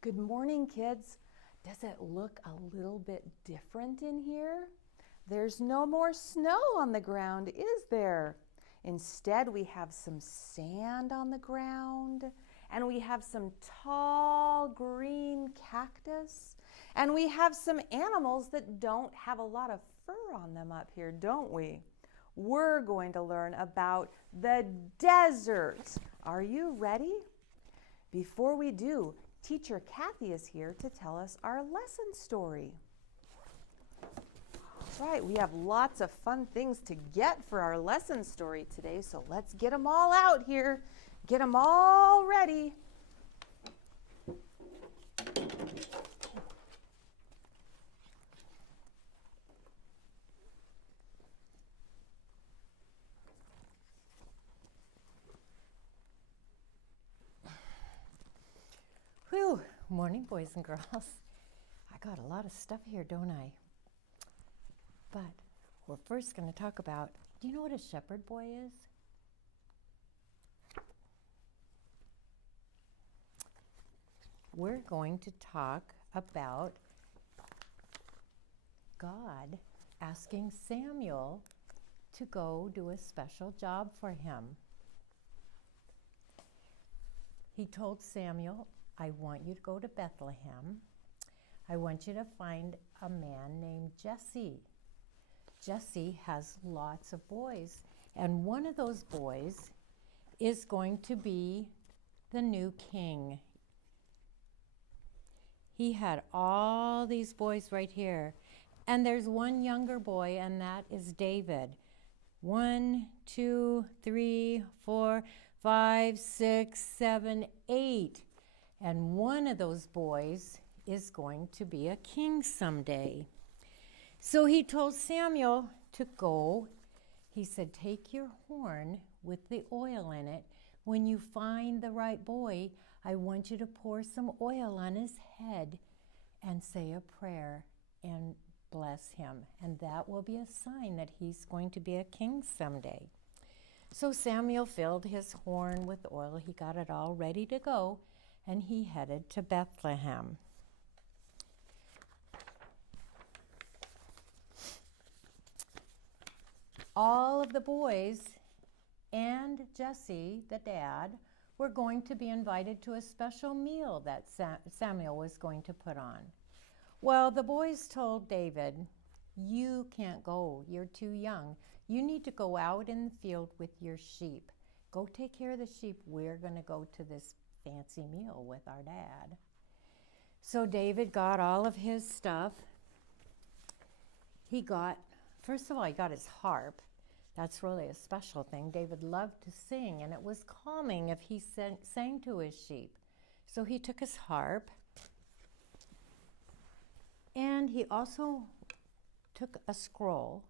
Good morning, kids. Does it look a little bit different in here? There's no more snow on the ground, is there? Instead, we have some sand on the ground, and we have some tall green cactus, and we have some animals that don't have a lot of fur on them up here, don't we? We're going to learn about the desert. Are you ready? Before we do, Teacher Kathy is here to tell us our lesson story. That's right, we have lots of fun things to get for our lesson story today, so let's get them all out here. Get them all ready. Whew, morning, boys and girls. I got a lot of stuff here, don't I? But we're first going to talk about, do you know what a shepherd boy is? We're going to talk about God asking Samuel to go do a special job for him. He told Samuel, I want you to go to Bethlehem. I want you to find a man named Jesse. Jesse has lots of boys, and one of those boys is going to be the new king. He had all these boys right here, and there's one younger boy, and that is David. 1, 2, 3, 4, 5, 6, 7, 8. And one of those boys is going to be a king someday. So he told Samuel to go. He said, take your horn with the oil in it. When you find the right boy, I want you to pour some oil on his head and say a prayer and bless him. And that will be a sign that he's going to be a king someday. So Samuel filled his horn with oil. He got it all ready to go, and he headed to Bethlehem. All of the boys and Jesse, the dad, were going to be invited to a special meal that Samuel was going to put on. Well, the boys told David, you can't go, you're too young. You need to go out in the field with your sheep. Go take care of the sheep. We're going to go to this fancy meal with our dad. So David got all of his stuff. First of all, he got his harp. That's really a special thing. David loved to sing, and it was calming if he sang to his sheep. So he took his harp, and he also took a scroll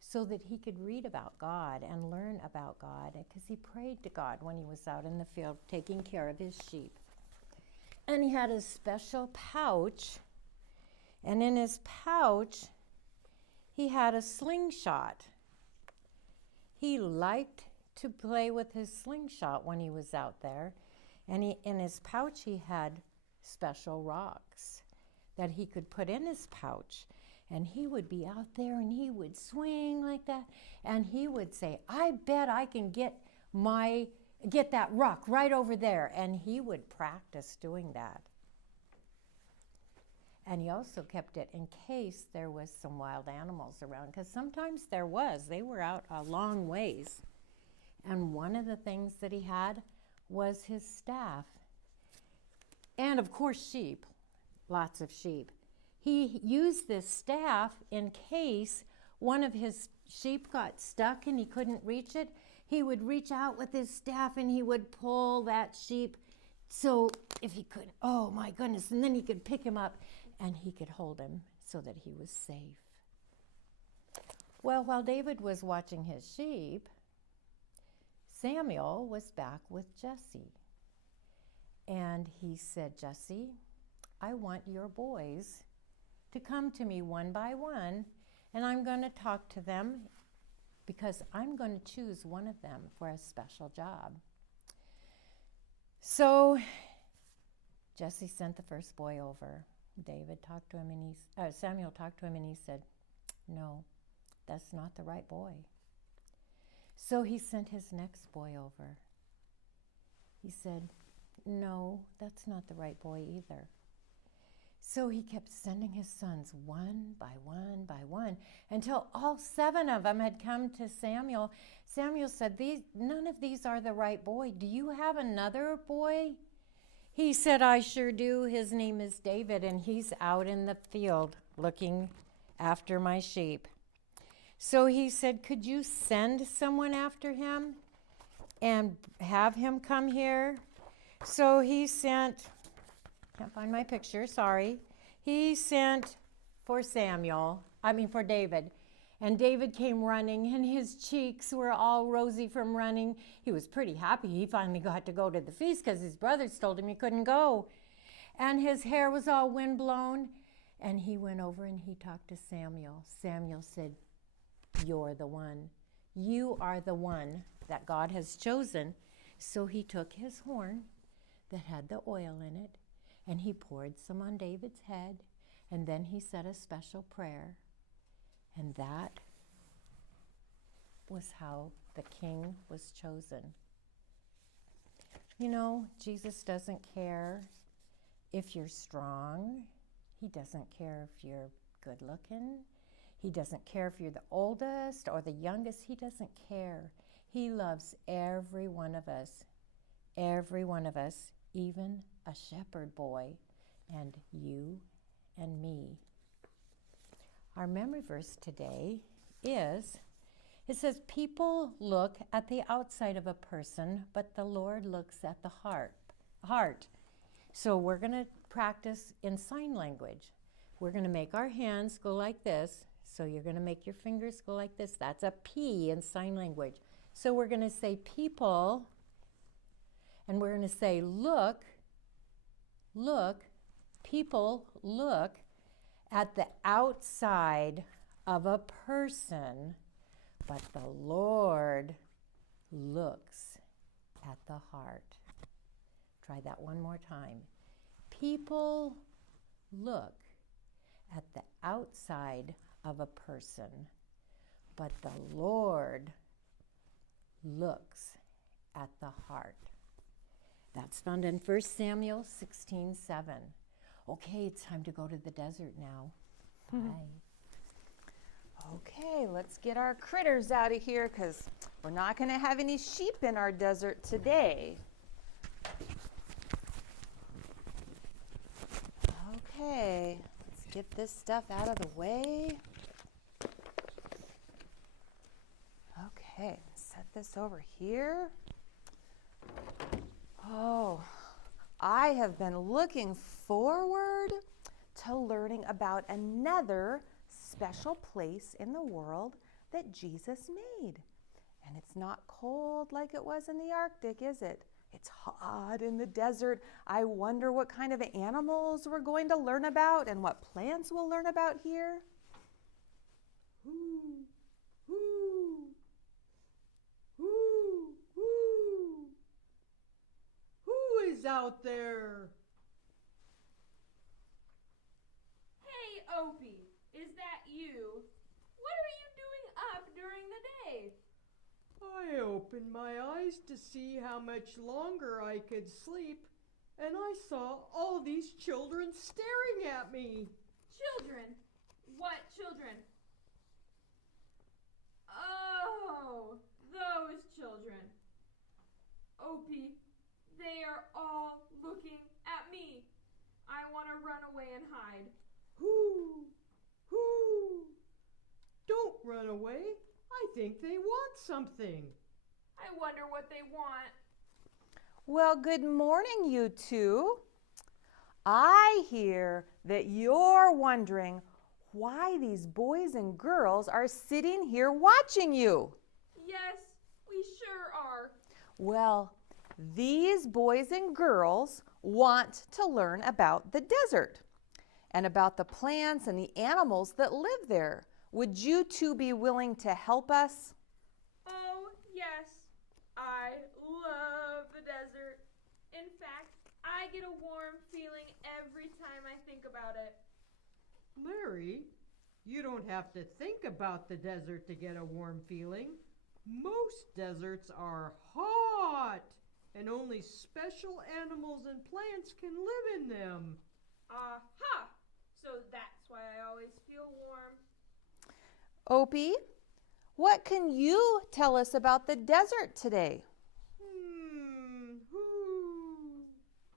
so that he could read about God and learn about God, because he prayed to God when he was out in the field taking care of his sheep. And he had a special pouch, and in his pouch, he had a slingshot. He liked to play with his slingshot when he was out there, and in his pouch he had special rocks that he could put in his pouch. And he would be out there and he would swing like that, and he would say, I bet I can get that rock right over there. And he would practice doing that. And he also kept it in case there was some wild animals around, because sometimes they were out a long ways. And one of the things that he had was his staff. And of course, sheep, lots of sheep. He used this staff in case one of his sheep got stuck and he couldn't reach it. He would reach out with his staff and he would pull that sheep. So if he could, oh my goodness, and then he could pick him up and he could hold him so that he was safe. Well, while David was watching his sheep, Samuel was back with Jesse. And he said, Jesse, I want your boys to come to me one by one, and I'm going to talk to them because I'm going to choose one of them for a special job. So Jesse sent the first boy over. David talked to him and Samuel talked to him and he said, no, that's not the right boy. So he sent his next boy over. He said, no, that's not the right boy either. So he kept sending his sons one by one until all 7 of them had come to Samuel. Samuel said, none of these are the right boy. Do you have another boy? He said, I sure do. His name is David, and he's out in the field looking after my sheep. So he said, could you send someone after him and have him come here? So he sent, can't find my picture, sorry. He sent for David. And David came running, and his cheeks were all rosy from running. He was pretty happy he finally got to go to the feast because his brothers told him he couldn't go. And his hair was all windblown. And he went over and he talked to Samuel. Samuel said, you're the one. You are the one that God has chosen. So he took his horn that had the oil in it, and he poured some on David's head, and then he said a special prayer. And that was how the king was chosen. You know, Jesus doesn't care if you're strong. He doesn't care if you're good looking. He doesn't care if you're the oldest or the youngest. He doesn't care. He loves every one of us, even a shepherd boy, and you and me. Our memory verse today is, it says, people look at the outside of a person, but the Lord looks at the heart. So we're going to practice in sign language. We're going to make our hands go like this. So you're going to make your fingers go like this. That's a P in sign language. So we're going to say people, and we're going to say look, people look at the outside of a person, but the Lord looks at the heart. Try that one more time. People look at the outside of a person, but the Lord looks at the heart. That's found in 1 Samuel 16:7. Okay, it's time to go to the desert now. Bye. Okay, let's get our critters out of here because we're not going to have any sheep in our desert today. Okay, let's get this stuff out of the way. Okay, set this over here. Oh, I have been looking forward to learning about another special place in the world that Jesus made. And it's not cold like it was in the Arctic, is it? It's hot in the desert. I wonder what kind of animals we're going to learn about and what plants we'll learn about here. Whoo, whoo, whoo, whoo. Who is out there? Hey, Opie, is that you? What are you doing up during the day? I opened my eyes to see how much longer I could sleep, and I saw all these children staring at me. Children? What children? Oh, those children. Opie, they are all looking at me. I want to run away and hide. Whoo, whoo. Don't run away. I think they want something. I wonder what they want. Well, good morning, you two. I hear that you're wondering why these boys and girls are sitting here watching you. Yes, we sure are. Well, these boys and girls want to learn about the desert and about the plants and the animals that live there. Would you two be willing to help us? Oh, yes. I love the desert. In fact, I I get a warm feeling every time I think about it. Larry, you don't have to think about the desert to get a warm feeling. Most deserts are hot, and only special animals and plants can live in them. Aha! So that's why I always feel warm. Opie, what can you tell us about the desert today?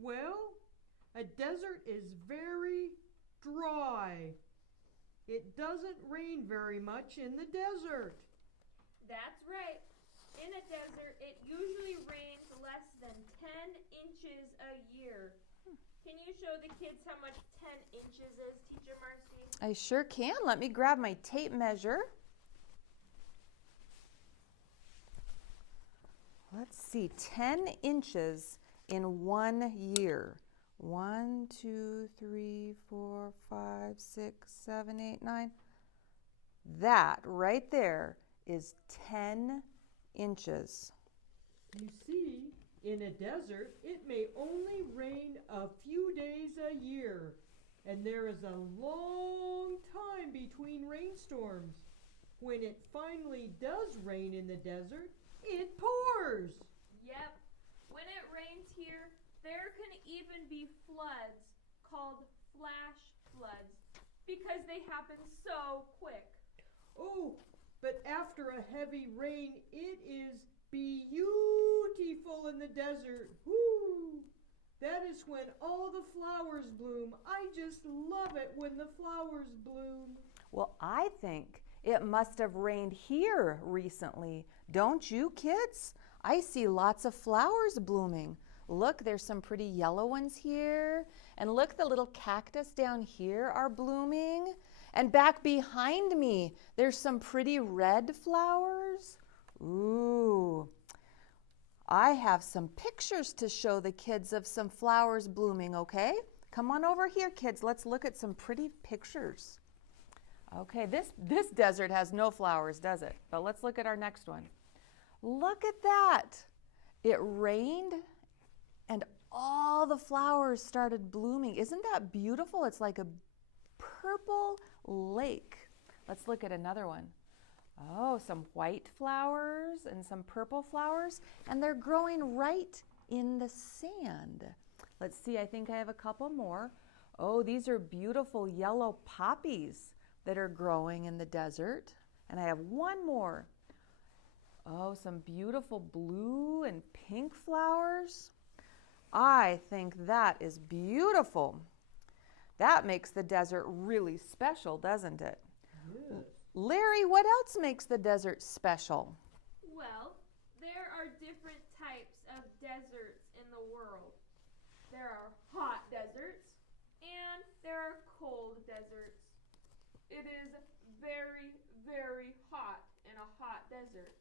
Well, a desert is very dry. It doesn't rain very much in the desert. That's right. In a desert, it usually rains less than 10 inches a year. Can you show the kids how much 10 inches is, Teacher Marcy? I sure can. Let me grab my tape measure. Let's see, 10 inches in 1 year. 1, 2, 3, 4, 5, 6, 7, 8, 9. That right there is 10 inches. You see, in a desert, it may only rain a few days a year, and there is a long time between rainstorms. When it finally does rain in the desert, it pours. Yep. When it rains here, there can even be floods called flash floods because they happen so quick. Oh, but after a heavy rain, it is beautiful in the desert. Whoo! That is when all the flowers bloom. I just love it when the flowers bloom. Well, I think it must have rained here recently. Don't you, kids? I see lots of flowers blooming. Look, there's some pretty yellow ones here. And look, the little cactus down here are blooming. And back behind me, there's some pretty red flowers. Ooh. I have some pictures to show the kids of some flowers blooming, okay? Come on over here, kids. Let's look at some pretty pictures. Okay, this desert has no flowers, does it? But let's look at our next one. Look at that. It rained and all the flowers started blooming. Isn't that beautiful? It's like a purple lake. Let's look at another one. Oh, some white flowers and some purple flowers, and they're growing right in the sand. Let's see, I think I have a couple more. Oh, these are beautiful yellow poppies that are growing in the desert. And I have one more. Oh, some beautiful blue and pink flowers. I think that is beautiful. That makes the desert really special, doesn't it? Yes. Larry, what else makes the desert special? Well, there are different types of deserts in the world. There are hot deserts and there are cold deserts. It is very, very hot in a hot desert.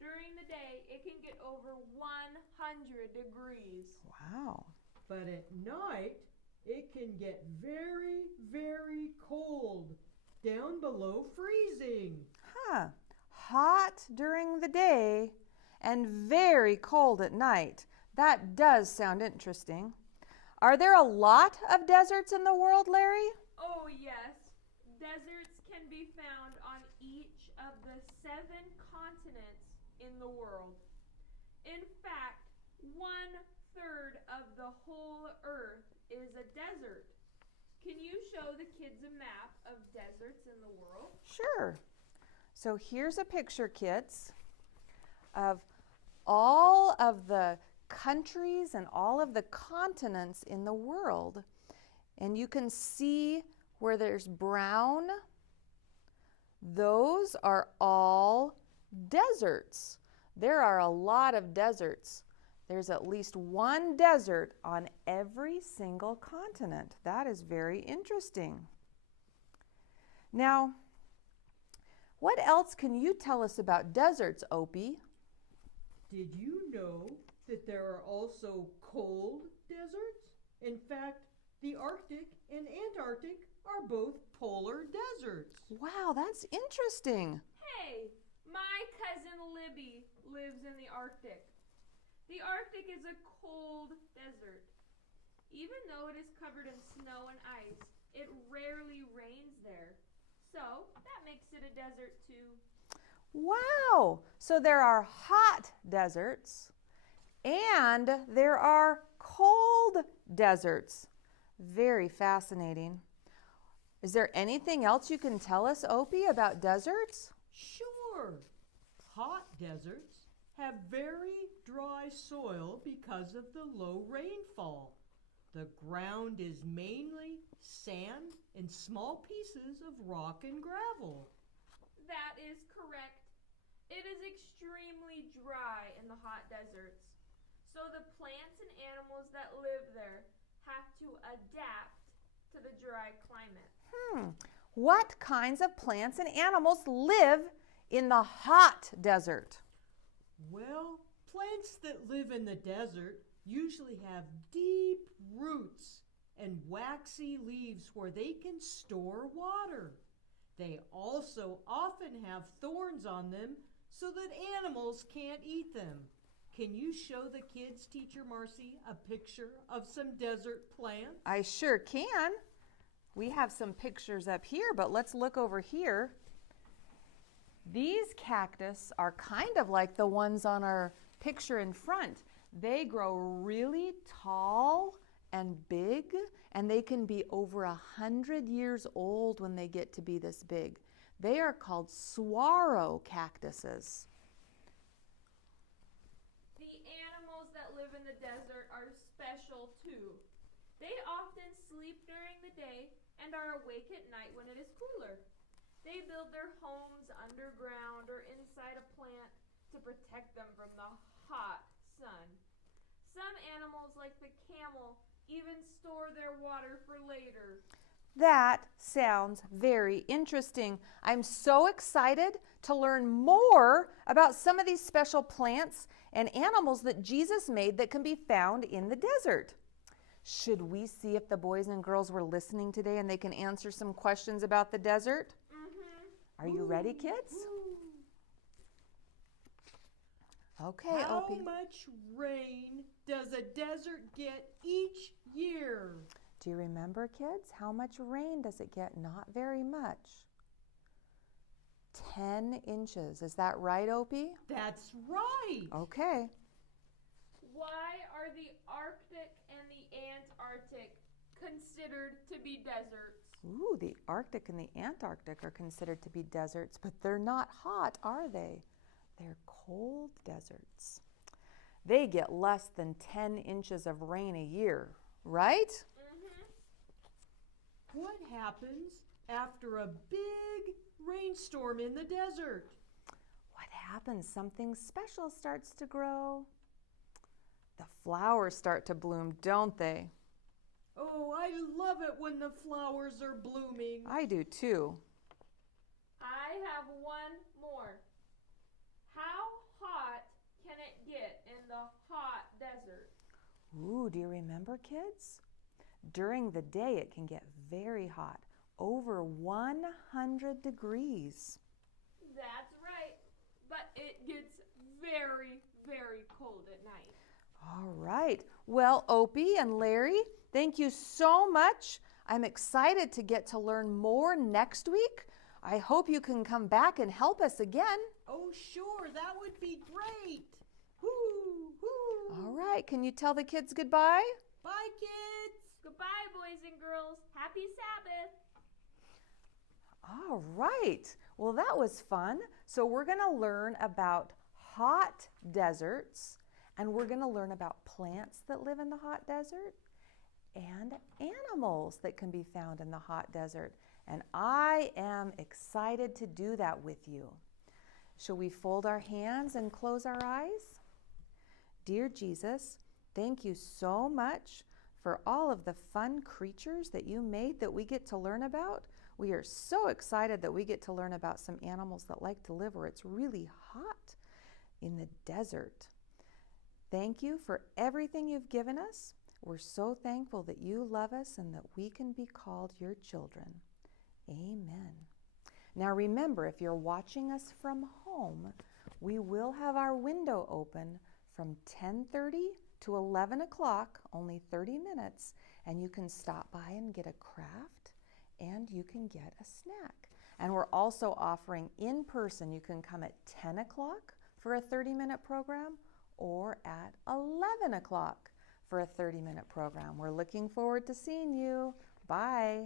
During the day, it can get over 100 degrees. Wow. But at night, it can get very, very cold, down below freezing. Huh. Hot during the day and very cold at night. That does sound interesting. Are there a lot of deserts in the world, Larry? Oh, yes. Deserts can be found on each of the 7 continents in the world. In fact, 1/3 of the whole earth is a desert. Can you show the kids a map of deserts in the world? Sure. So here's a picture, kids, of all of the countries and all of the continents in the world. And you can see where there's brown. Those are all deserts. There are a lot of deserts. There's at least one desert on every single continent. That is very interesting. Now, what else can you tell us about deserts, Opie? Did you know that there are also cold deserts? In fact, the Arctic and Antarctic are both polar deserts. Wow, that's interesting. Hey, my cousin Libby lives in the Arctic. The Arctic is a cold desert. though it is covered in snow and ice, it rarely rains there. So that makes it a desert too. Wow! So there are hot deserts and there are cold deserts. Very fascinating. Is there anything else you can tell us, Opie, about deserts? Sure. Hot deserts have very dry soil because of the low rainfall. The ground is mainly sand and small pieces of rock and gravel. That is correct. It is extremely dry in the hot deserts. So the plants and animals that live there have to adapt to the dry climate. What kinds of plants and animals live in the hot desert? Well, plants that live in the desert usually have deep roots and waxy leaves where they can store water. They also often have thorns on them so that animals can't eat them. Can you show the kids, Teacher Marcy, a picture of some desert plants? I sure can. We have some pictures up here, but let's look over here. These cactus are kind of like the ones on our picture in front. They grow really tall and big, and they can be over 100 years old when they get to be this big. They are called saguaro cactuses. The animals that live in the desert are special too. They often sleep during the day and are awake at night when it is cooler. They build their homes underground or inside a plant to protect them from the hot sun. Some animals, like the camel, even store their water for later. That sounds very interesting. I'm so excited to learn more about some of these special plants and animals that Jesus made that can be found in the desert. Should we see if the boys and girls were listening today and they can answer some questions about the desert? Are you ready, kids? Okay, How Opie. much rain does a desert get each year? Do you remember, kids? How much rain does it get? Not very much. 10 inches. Is that right, Opie? That's right. Okay. Why are the Arctic and the Antarctic considered to be deserts? Ooh, the Arctic and the Antarctic are considered to be deserts, but they're not hot, are they? They're cold deserts. They get less than 10 inches of rain a year, right? What happens after a big rainstorm in the desert? What happens? Something special starts to grow. The flowers start to bloom, don't they? Oh, I love it when the flowers are blooming. I do too. I have one more. How hot can it get in the hot desert? Ooh, do you remember, kids? During the day, it can get very hot, over 100 degrees. That's right. But it gets very, very cold at night. All right. Well, Opie and Larry, thank you so much. I'm excited to get to learn more next week. I hope you can come back and help us again. Oh, sure, that would be great. Whoo, whoo. All right. Can you tell the kids goodbye? Bye, kids. Goodbye, boys and girls. Happy Sabbath. All right. Well, that was fun. So we're going to learn about hot deserts, and we're going to learn about plants that live in the hot desert and animals that can be found in the hot desert. And I am excited to do that with you. Shall we fold our hands and close our eyes? Dear Jesus, thank you so much for all of the fun creatures that you made that we get to learn about. We are so excited that we get to learn about some animals that like to live where it's really hot in the desert. Thank you for everything you've given us. We're so thankful that you love us and that we can be called your children. Amen. Now remember, if you're watching us from home, we will have our window open from 10:30 to 11 o'clock, only 30 minutes, and you can stop by and get a craft, and you can get a snack. And we're also offering in person. You can come at 10 o'clock for a 30-minute program or at 11 o'clock for a 30-minute program. We're looking forward to seeing you. Bye.